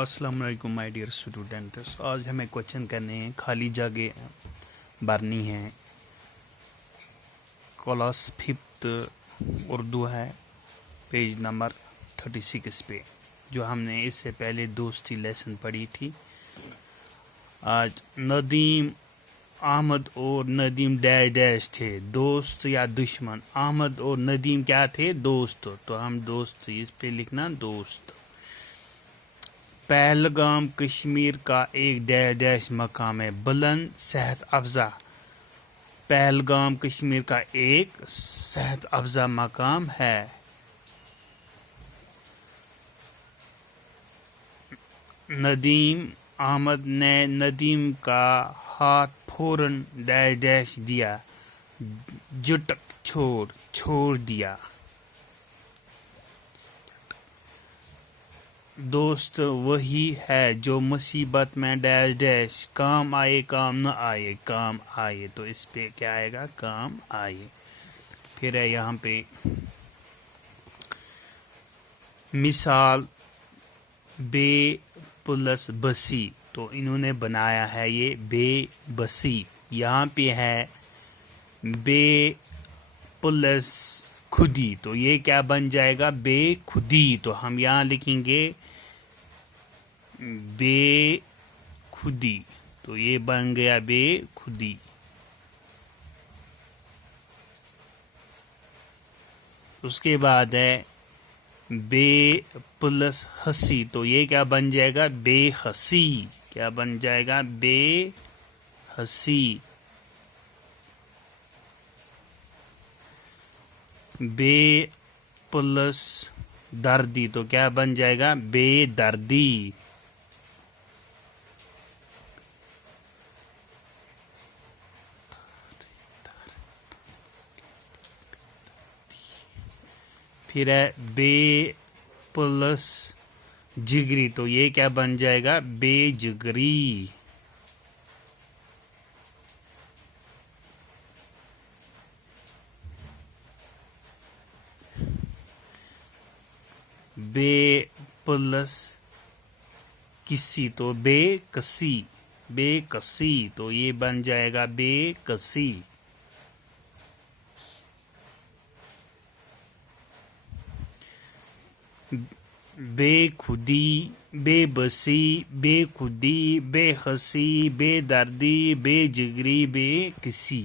السلام علیکم my dear students. آج ہمیں کوشچن کرنے ہیں, خالی جگہ بھرنی ہے. کلاس 5 اردو ہے, پیج نمبر 36 پہ, جو ہم نے اس سے پہلے دوستی لیسن پڑھی تھی. آج ندیم, احمد اور ندیم ڈیش ڈیش تھے, دوست یا دشمن. احمد اور ندیم کیا تھے؟ دوست. تو ہم دوست اس پہ لکھنا دوست. پہلگام کشمیر کا ایک ڈیش ڈیش مقام ہے, بلند صحت افزا. پہلگام کشمیر کا ایک صحت افزا مقام ہے. ندیم, احمد نے ندیم کا ہاتھ فوراً ڈیش ڈیش دیا, جھٹک چھوڑ دیا. دوست وہی ہے جو مصیبت میں ڈیش ڈیش, کام آئے کام نہ آئے کام آئے. تو اس پہ کیا آئے گا؟ کام آئے. پھر ہے یہاں پہ مثال بے پلس بسی. تو انہوں نے بنایا ہے یہ بے بسی. یہاں پہ ہے بے پلس خودی. تو یہ کیا بن جائے گا؟ بے خودی. تو ہم یہاں لکھیں گے بے خودی. تو یہ بن گیا بے خودی. اس کے بعد ہے بے پلس ہنسی. تو یہ کیا بن جائے گا؟ بے ہنسی. کیا بن جائے گا؟ بے ہنسی. بے پلس دردی. تو کیا بن جائے گا؟ بے دردی. پھر ہے بے پلس جگری. تو یہ کیا بن جائے گا؟ بے جگری. بے پلس کسی. تو بے کسی. بے کسی. تو یہ بن جائے گا بے کسی. بے خودی, بے بسی, بے خودی, بے ہنسی, بے دردی, بے جگری, بے کسی.